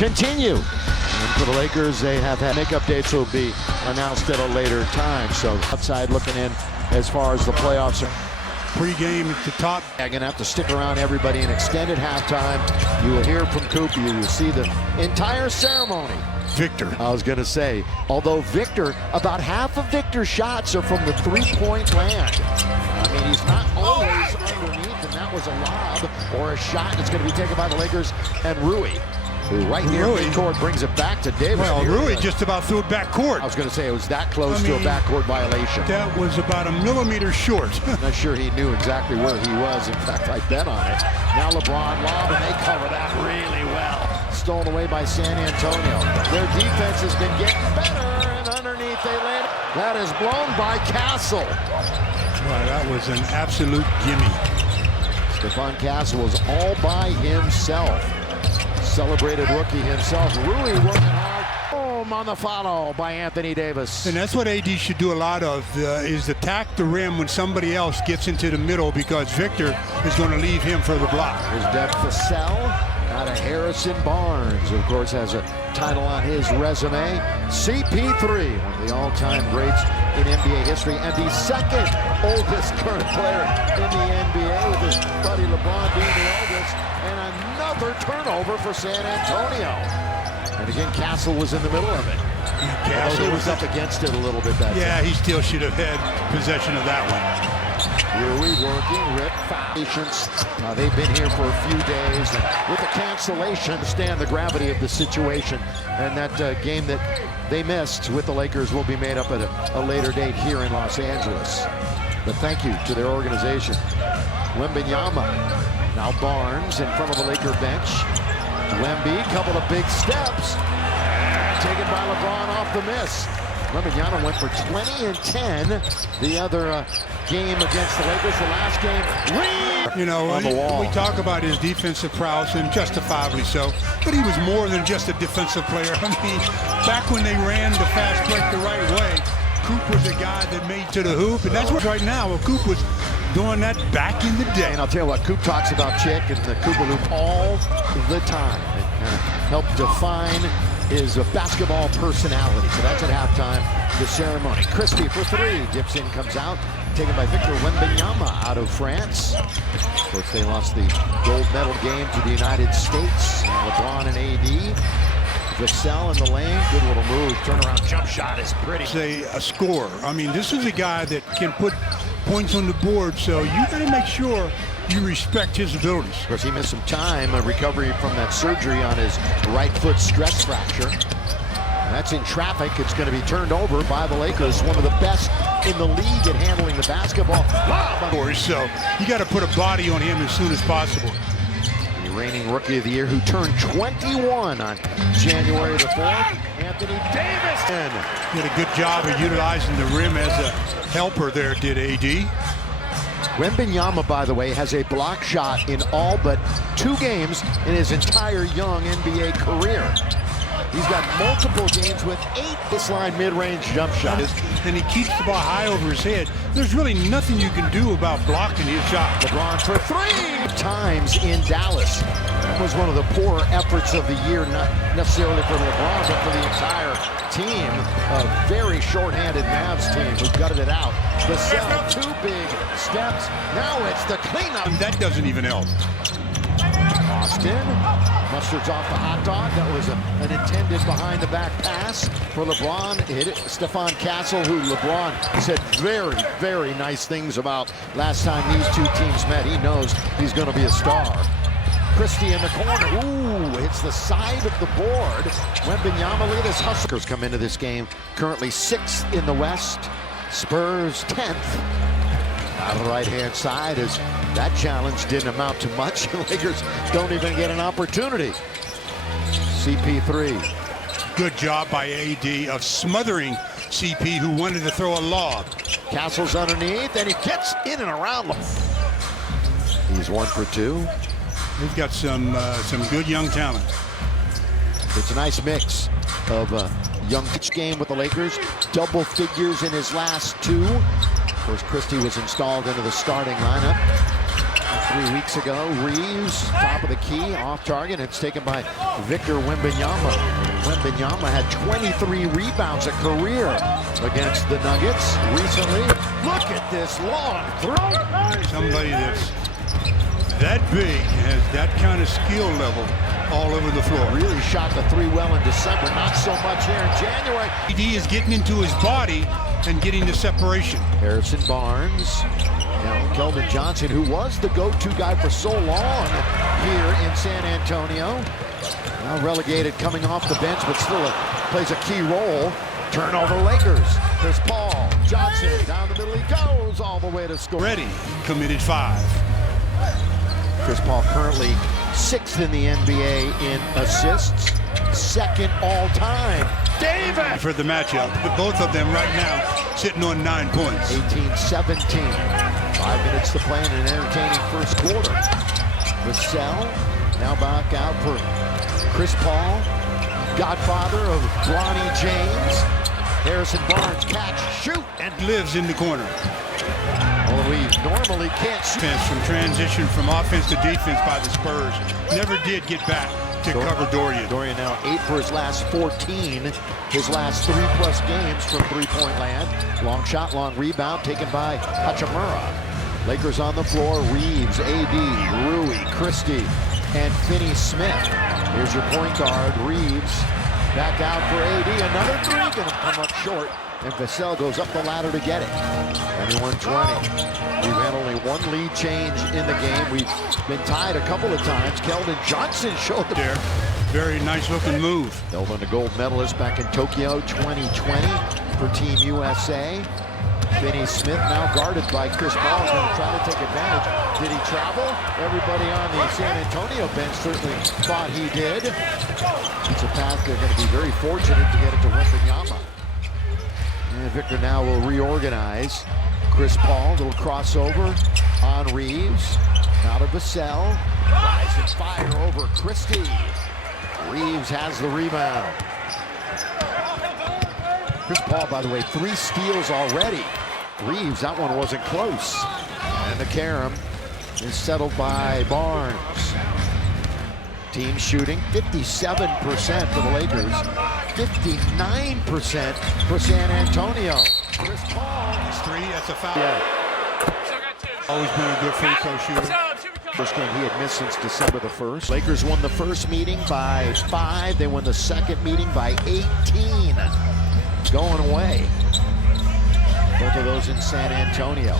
continue. And for the Lakers, they have had makeup dates will be announced at a later time. So outside looking in as far as the playoffs are. Pre-game at the top. I'm going to have to stick around everybody in extended halftime. You will hear from Coop. You will see the entire ceremony. Victor. I was going to say, although Victor, about half of Victor's shots are from the three-point land. I mean, he's not always underneath, and that was a lob or a shot that's going to be taken by the Lakers. And Rui, who right near midcourt, brings it back to Davis. Well, Rui just about threw it back court. I was going to say it was that close to a backcourt violation. That was about a millimeter short. I'm not sure he knew exactly where he was. In fact, I bet on it. Now LeBron lob, and they cover that really well. Stolen away by San Antonio. Their defense has been getting better, and underneath they land. That is blown by Castle. Wow, that was an absolute gimme. Stephon Castle was all by himself. Celebrated rookie himself. Rui working hard. Boom on the follow by Anthony Davis. And that's what AD should do a lot of, is attack the rim when somebody else gets into the middle, because Victor is going to leave him for the block. Here's Deb Cassell out of Harrison Barnes, of course, has a title on his resume. CP3, one of the all-time greats in NBA history, and the second oldest current player in the NBA, with his buddy LeBron being the oldest, and another turnover for San Antonio. And again, Castle was in the middle of it. Castle was up against it a little bit that time. He still should have had possession of that one. Rui working, Rip patience. They've been here for a few days, and with the cancellation, understand the gravity of the situation, and that game that they missed with the Lakers will be made up at a later date here in Los Angeles. But thank you to their organization. Wembanyama, now Barnes in front of the Laker bench. Wemby, couple of big steps, taken by LeBron off the miss. Wembanyama went for 20 and 10 the other game against the Lakers. The last game, you know, we talk about his defensive prowess, and justifiably so, but he was more than just a defensive player. I mean, back when they ran the fast break the right way, Coop was a guy that made to the hoop, and that's what right now, well, Coop was doing that back in the day. And I'll tell you what, Coop talks about Chick and the Cooper Loop all the time. It helped define his basketball personality. So that's at halftime, the ceremony. Christie for three, dips in, comes out, taken by Victor Wembanyama out of France. Of course, they lost the gold medal game to the United States. LeBron and AD. Vassell in the lane, good little move, turnaround jump shot is pretty. Say a scorer. I mean, this is a guy that can put points on the board, so you got to make sure you respect his abilities. Of course, he missed some time, a recovery from that surgery on his right foot stress fracture. That's in traffic. It's going to be turned over by the Lakers, one of the best in the league at handling the basketball. Wow. So you got to put a body on him as soon as possible. The reigning Rookie of the Year, who turned 21 on January the 4th, Anthony Davis. Did a good job of utilizing the rim as a helper there, did AD. Wembanyama, by the way, has a block shot in all but 2 games in his entire young NBA career. He's got multiple games with 8 baseline mid-range jump shots. And he keeps the ball high over his head. There's really nothing you can do about blocking his shot. LeBron for 3 times in Dallas. That was one of the poorer efforts of the year, not necessarily for LeBron, but for the entire team. A very short-handed Mavs team who gutted it out. Vassell, 2 big steps. Now it's the cleanup. That doesn't even help. Austin mustards off the hot dog. That was an intended behind-the-back pass for LeBron. Hit it. Stephon Castle, who LeBron said very, very nice things about last time these two teams met. He knows he's going to be a star. Christie in the corner. Ooh, hits the side of the board. Wembanyama, look at this Huskers come into this game. Currently 6th in the West. Spurs 10th. Out of the right-hand side, as that challenge didn't amount to much. The Lakers don't even get an opportunity. CP3. Good job by AD of smothering CP, who wanted to throw a lob. Castle's underneath, and he gets in and around. He's 1 for 2. He's got some good young talent. It's a nice mix of young pitch game with the Lakers. Double figures in his last 2. Of course, Christie was installed into the starting lineup. 3 weeks ago, Reeves, top of the key, off target. It's taken by Victor Wembanyama. Wembanyama had 23 rebounds a career against the Nuggets recently. Look at this long throw. Somebody that's that big has that kind of skill level all over the floor. Really shot the three well in December, not so much here in January. AD is getting into his body and getting the separation. Harrison Barnes, Keldon Johnson, who was the go-to guy for so long here in San Antonio. Now relegated coming off the bench, but still plays a key role. Turnover Lakers. There's Paul Johnson down the middle. He goes all the way to score. Ready, committed 5. Chris Paul currently 6th in the NBA in assists, 2nd all-time. Davis! For the matchup, both of them right now sitting on 9 points. 18-17. 5 minutes to play in an entertaining first quarter. Vassell now back out for Chris Paul, godfather of Bronny James. Harrison Barnes catch, shoot, and Lives in the corner. Well, we normally can't shoot. From transition from offense to defense by the Spurs. Never did get back to cover Dorian. Dorian now 8 for his last 14. His last 3+ games from three-point land. Long shot, long rebound taken by Hachimura. Lakers on the floor. Reeves, AD, Rui, Christie, and Finney-Smith. Here's your point guard, Reeves. Back out for AD. Another three gonna come up short. And Vassell goes up the ladder to get it. 21-20. We've had only one lead change in the game. We've been tied a couple of times. Keldon Johnson showed there. Very nice looking move. Keldon, the gold medalist back in Tokyo 2020 for Team USA. Finney-Smith now guarded by Chris Paul. He's going to try to take advantage. Did he travel? Everybody on the San Antonio bench certainly thought he did. It's a pass they're going to be very fortunate to get it to Wembanyama. And Victor now will reorganize. Chris Paul, little crossover on Reeves. Now to Vassell. Rise and fire over Christie. Reeves has the rebound. Chris Paul, by the way, 3 steals already. Reeves, that one wasn't close. And the carom is settled by Barnes. Team shooting 57% for the Lakers, 59% for San Antonio. Chris Paul. That's 3, that's a foul. Yeah. Always been a good free throw shooter. First game he had missed since December the 1st. Lakers won the first meeting by 5. They won the second meeting by 18. Going away. Both of those in San Antonio.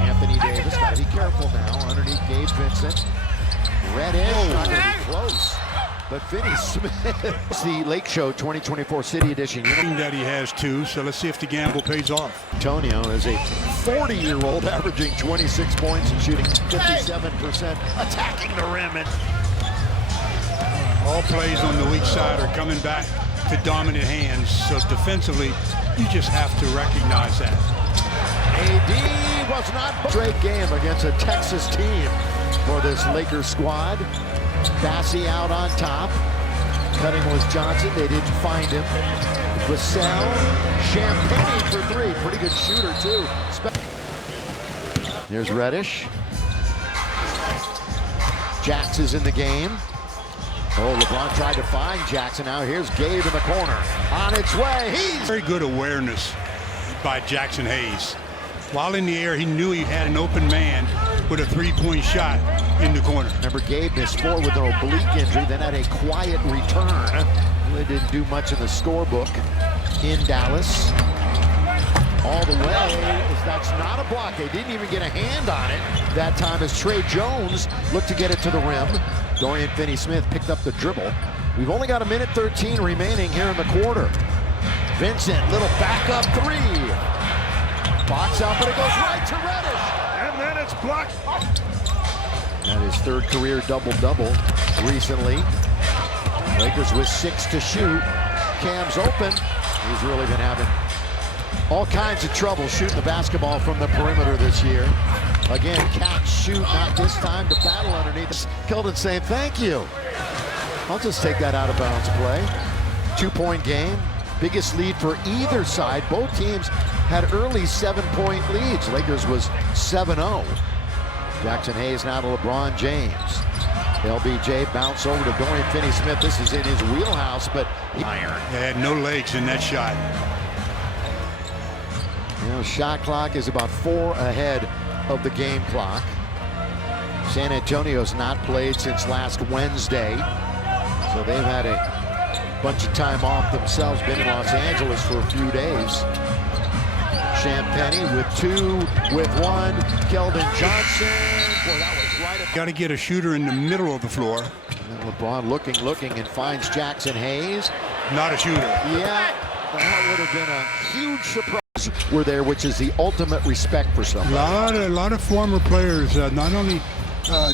Anthony Davis, got to be careful now. Underneath Gabe Vincent. Red in, not going to be close. But Finney-Smith. It's the Lake Show 2024 City Edition. That he has 2, so let's see if the gamble pays off. Antonio is a 40-year-old averaging 26 points and shooting 57%, attacking the rim. And all plays on the weak side are coming back to dominant hands, so defensively, you just have to recognize that. AD was not a straight game against a Texas team for this Lakers squad. Bassey out on top. Cutting was Johnson. They didn't find him. Vassell. Champagne for 3. Pretty good shooter, too. There's Reddish. Jax is in the game. Oh, LeBron tried to find Jackson. Now here's Gabe in the corner. On its way. He's very good awareness by Jackson Hayes. While in the air, he knew he had an open man with a 3-point shot in the corner. Remember, Gabe missed 4 with an oblique injury, then had a quiet return. Really didn't do much in the scorebook in Dallas. All the way, that's not a block. They didn't even get a hand on it that time as Trey Jones looked to get it to the rim. Dorian Finney-Smith picked up the dribble. We've only got 1:13 remaining here in the quarter. Vincent, little backup 3. Box out, but it goes right to Reddish. And then it's blocked. That is 3rd career double-double recently. Lakers with 6 to shoot. Cam's open. He's really been having all kinds of trouble shooting the basketball from the perimeter this year. Again, catch, shoot, not this time. The battle underneath. Keldon saying, thank you. I'll just take that out of bounds play. 2-point game. Biggest lead for either side. Both teams had early 7-point leads. Lakers was 7-0. Jackson Hayes now to LeBron James. LBJ bounce over to Dorian Finney-Smith. This is in his wheelhouse, but iron. They had no legs in that shot. You know, shot clock is about 4 ahead of the game clock. San Antonio's not played since last Wednesday, so they've had a bunch of time off themselves, been in Los Angeles for a few days. Champagny with 2, with 1. Keldon Johnson. Boy, that was right at... Got to get a shooter in the middle of the floor. And LeBron looking, and finds Jackson Hayes. Not a shooter. Yeah, that would have been a huge surprise. We're there, which is the ultimate respect for somebody. A lot of former players, not only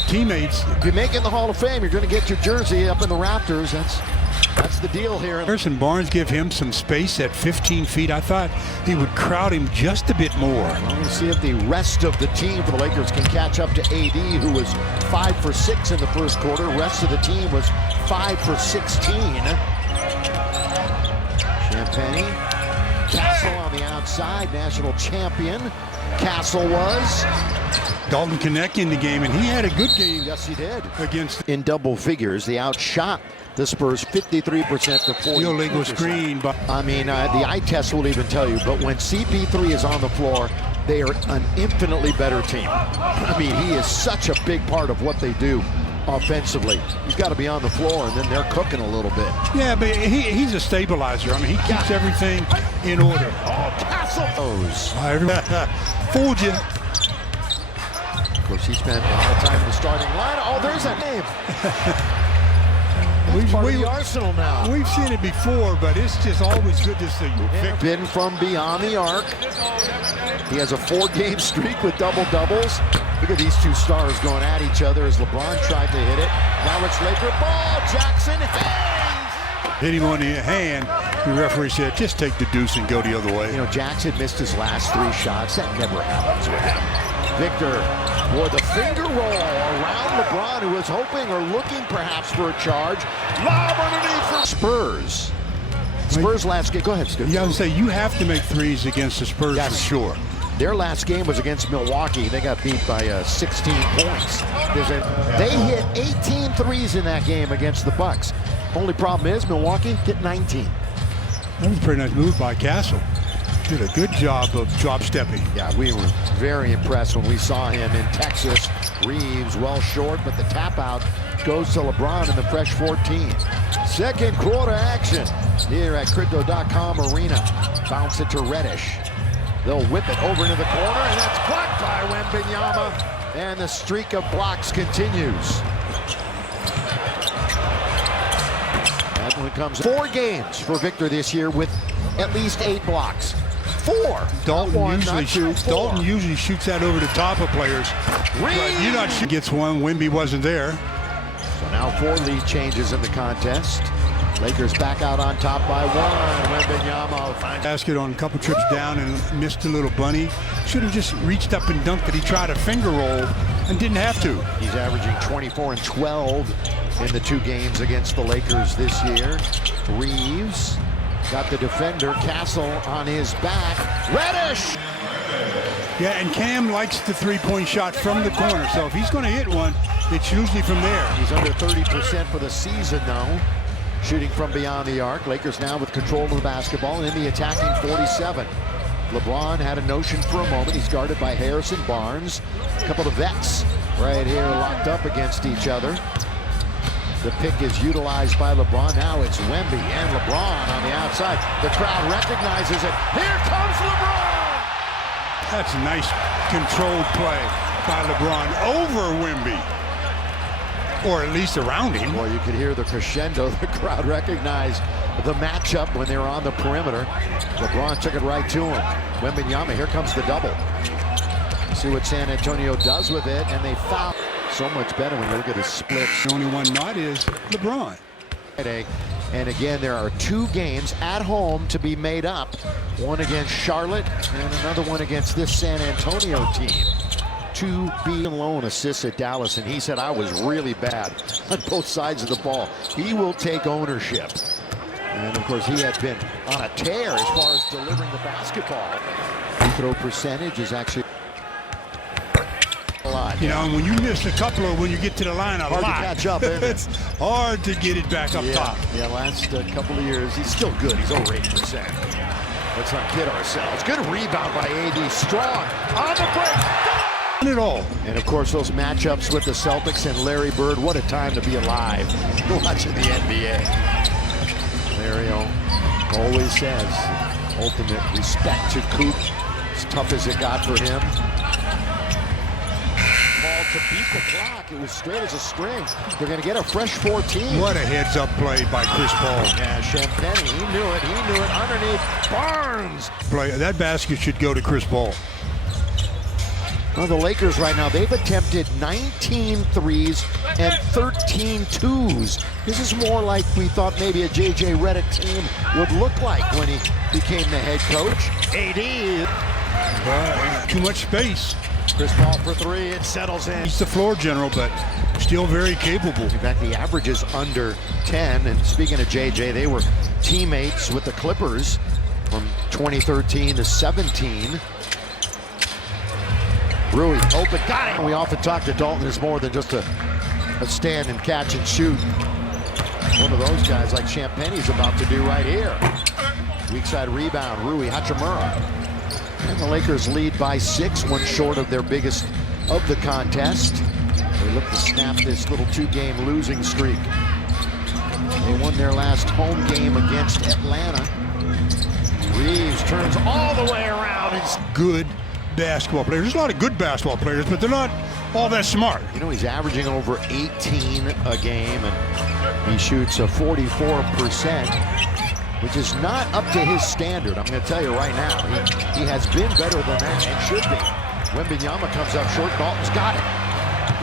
teammates. If you make it in the Hall of Fame, you're going to get your jersey up in the rafters. That's the deal here. Harrison Barnes give him some space at 15 feet. I thought he would crowd him just a bit more. Well, we'll see if the rest of the team for the Lakers can catch up to AD, who was 5 for 6 in the first quarter. The rest of the team was 5 for 16. Champagny, Castle on the outside, national champion. Castle was. Dalton Knecht in the game, and he had a good game. Yes, he did. Against in double figures, they outshot the Spurs 53% to 40%. illegal screen, but I mean, the eye test will even tell you. But when CP3 is on the floor, they are an infinitely better team. I mean, he is such a big part of what they do offensively. He's got to be on the floor, and then they're cooking a little bit. Yeah, but he's a stabilizer. I mean, he keeps everything in order. Oh, Castle! Fooled you. Of course, he spent a lot of time in the starting line. Oh, there's that name. He's part of the arsenal now. We've seen it before, but it's just always good to see you. Been from beyond the arc. He has a 4-game streak with double-doubles. Look at these two stars going at each other as LeBron tried to hit it. Now it's Laker ball. Jackson Hayes. Hit him on the hand. The referee said, just take the deuce and go the other way. You know, Jackson missed his last 3 shots. That never happens with him. Victor, boy, the finger roll around LeBron, who was hoping or looking perhaps for a charge. Lob underneath for Spurs. Spurs last game. Go ahead, Stu. You got to say, you have to make threes against the Spurs for sure. Their last game was against Milwaukee. They got beat by 16 points. They hit 18 threes in that game against the Bucks. Only problem is Milwaukee hit 19. That was a pretty nice move by Castle. Did a good job of drop stepping. Yeah, we were very impressed when we saw him in Texas. Reeves well short, but the tap out goes to LeBron in the fresh 14. Second quarter action here at Crypto.com Arena. Bounce it to Reddish. They'll whip it over into the corner, and that's blocked by Wembanyama. And the streak of blocks continues. That one comes 4 games for Victor this year with at least 8 blocks. 4. Dalton usually shoots that over the top of players. You're not shooting. Gets one. Wemby wasn't there. So now 4 lead changes in the contest. Lakers back out on top by 1. Wembanyama finds basket on a couple trips down and missed a little bunny. Should have just reached up and dunked it. He tried a finger roll and didn't have to. He's averaging 24 and 12 in the 2 games against the Lakers this year. Reeves got the defender Castle on his back. Reddish! Yeah, and Cam likes the 3-point shot from the corner. So if he's going to hit one, it's usually from there. He's under 30% for the season, though. Shooting from beyond the arc. Lakers now with control of the basketball in the attacking 47. LeBron had a notion for a moment. He's guarded by Harrison Barnes. A couple of vets right here locked up against each other. The pick is utilized by LeBron. Now it's Wemby and LeBron on the outside. The crowd recognizes it. Here comes LeBron! That's a nice controlled play by LeBron over Wemby. Or at least around him. Well, you could hear the crescendo. The crowd recognized the matchup when they were on the perimeter. LeBron took it right to him. Wembanyama, here comes the double. See what San Antonio does with it, and they foul. So much better when you look at his splits. The only one not is LeBron. And again, there are 2 games at home to be made up. One against Charlotte and another one against this San Antonio team. 2 being alone assists at Dallas, and he said, I was really bad on both sides of the ball. He will take ownership. And of course, he had been on a tear as far as delivering the basketball. Free throw percentage is actually alive. You know, and when you miss a couple of, when you get to the line a hard lot, to catch up, isn't it? it's hard to get it back up top. Yeah, last couple of years, he's still good. He's over 80%. Let's not kid ourselves. Good rebound by AD. Strong on the break. Done it all. And of course, those matchups with the Celtics and Larry Bird. What a time to be alive watching the NBA. Larry always says, ultimate respect to Coop. As tough as it got for him. To beat the clock, it was straight as a string. They're going to get a fresh 14. What a heads-up play by Chris Paul. Yeah, Champagne, he knew it underneath. Barnes. That basket should go to Chris Paul. Well, the Lakers right now, they've attempted 19 threes and 13 twos. This is more like we thought maybe a J.J. Redick team would look like when he became the head coach. AD. Too much space. Chris Paul for three, it settles in. He's the floor general, but still very capable. In fact, the average is under 10. And speaking of JJ, they were teammates with the Clippers from 2013 to 17. Rui, open, got it. We often talk to Dalton as more than just a stand and catch and shoot. One of those guys like Champagne's about to do right here. Weak side rebound, Rui Hachimura. And the Lakers lead by 6, one short of their biggest of the contest. They look to snap this little 2-game losing streak. They won their last home game against Atlanta. Reeves turns all the way around. It's good basketball players. There's a lot of good basketball players, but they're not all that smart. You know, he's averaging over 18 a game, and he shoots a 44%. Which is not up to his standard. I'm going to tell you right now, he has been better than that and should be. Wembanyama comes up short. Dalton's got it.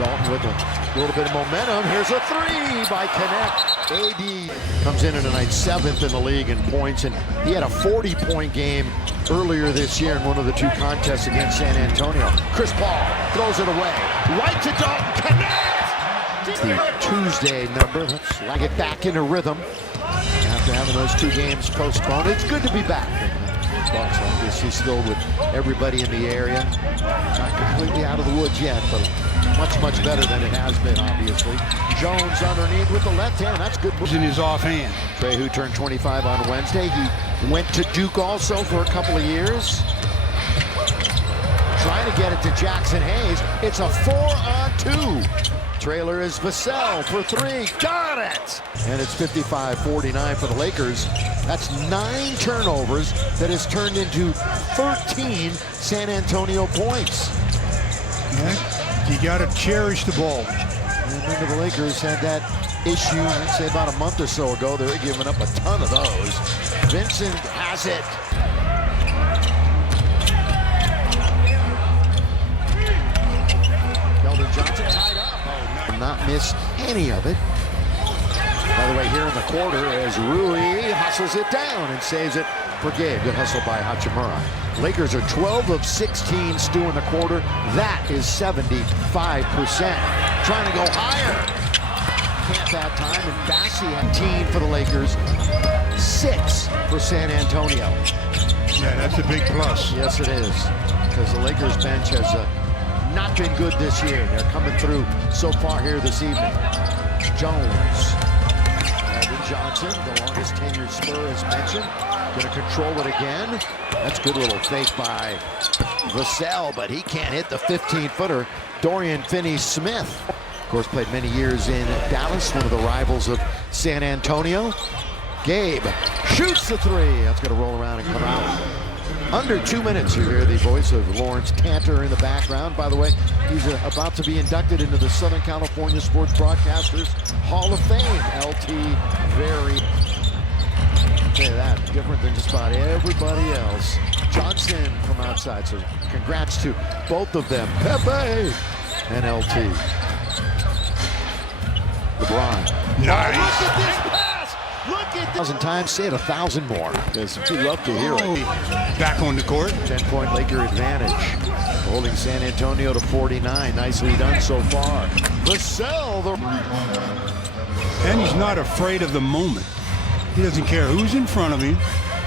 Dalton with a little bit of momentum. Here's a three by Connect. AD comes in tonight, 7th in the league in points, and he had a 40-point game earlier this year in one of the 2 contests against San Antonio. Chris Paul throws it away. Right to Dalton. Connect! It's the Tuesday number. Let's get back into rhythm. After having those 2 games postponed, it's good to be back. Bucks obviously still with everybody in the area. Not completely out of the woods yet, but much better than it has been, obviously. Jones underneath with the left hand. That's good. In his offhand. Trey, who turned 25 on Wednesday. He went to Duke also for a couple of years. Trying to get it to Jackson Hayes. It's a 4-on-2. Trailer is Vassell for 3. Got it! And it's 55-49 for the Lakers. That's 9 turnovers that has turned into 13 San Antonio points. Yeah, you got to cherish the ball. And remember, the Lakers had that issue, I'd say about a month or so ago. They were giving up a ton of those. Vincent has it. Johnson tied up. Not miss any of it. By the way, here in the quarter, as Rui hustles it down and saves it for Gabe. Good hustle by Hachimura. Lakers are 12 of 16 Stu in the quarter. That is 75%. Trying to go higher. Can't that time. And Bassi had 10 for the Lakers. 6 for San Antonio. Yeah, that's a big plus. Yes, it is. Because the Lakers bench has not been good this year. They're coming through so far here this evening. Jones. Evan Johnson, the longest tenured Spur, as mentioned. Going to control it again. That's a good little fake by Vassell, but he can't hit the 15-footer. Dorian Finney-Smith, of course, played many years in Dallas, one of the rivals of San Antonio. Gabe shoots the 3. That's going to roll around and come out. Under 2 minutes, you hear the voice of Lawrence Cantor in the background. By the way, he's about to be inducted into the Southern California Sports Broadcasters Hall of Fame. LT, very, I'll tell you that, different than just about everybody else. Johnson from outside, so congrats to both of them, Pepe and LT. LeBron. Nice. Oh, look at this pass! Look at 1,000 times, say it 1,000 more, because we love to hear it. Back on the court. 10-point Laker advantage. Holding San Antonio to 49. Nicely done so far. Vassell, And he's not afraid of the moment. He doesn't care who's in front of him.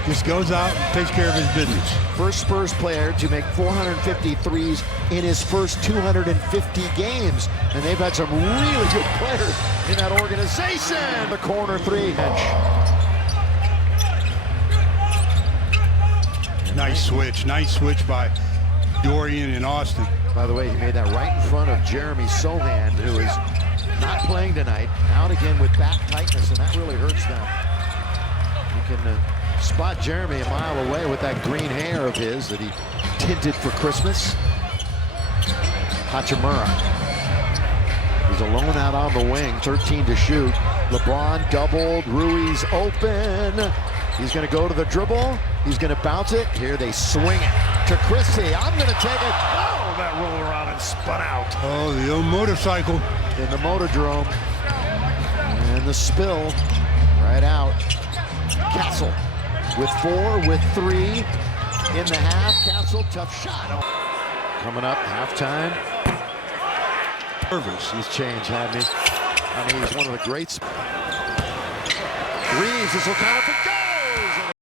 Just goes out and takes care of his business. First Spurs player to make 453s in his first 250 games. And they've had some really good players in that organization. The corner three. Nice switch by Dorian and Austin. By the way, he made that right in front of Jeremy Sohan, who is not playing tonight. Out again with back tightness, and that really hurts them. You can spot Jeremy a mile away with that green hair of his that he tinted for Christmas. Hachimura. He's alone out on the wing, 13 to shoot. LeBron doubled, Ruiz open. He's gonna go to the dribble. He's gonna bounce it. Here they swing it to Christie. I'm gonna take it. Oh, that rolled around and spun out. Oh, the old motorcycle. In the Motordrome. And the spill right out. Castle with 4, with 3 in the half. Castle, tough shot. Oh. Coming up, halftime. Nervous. He's changed, hadn't he? I mean, he's one of the greats. Reeves, this will count for goal.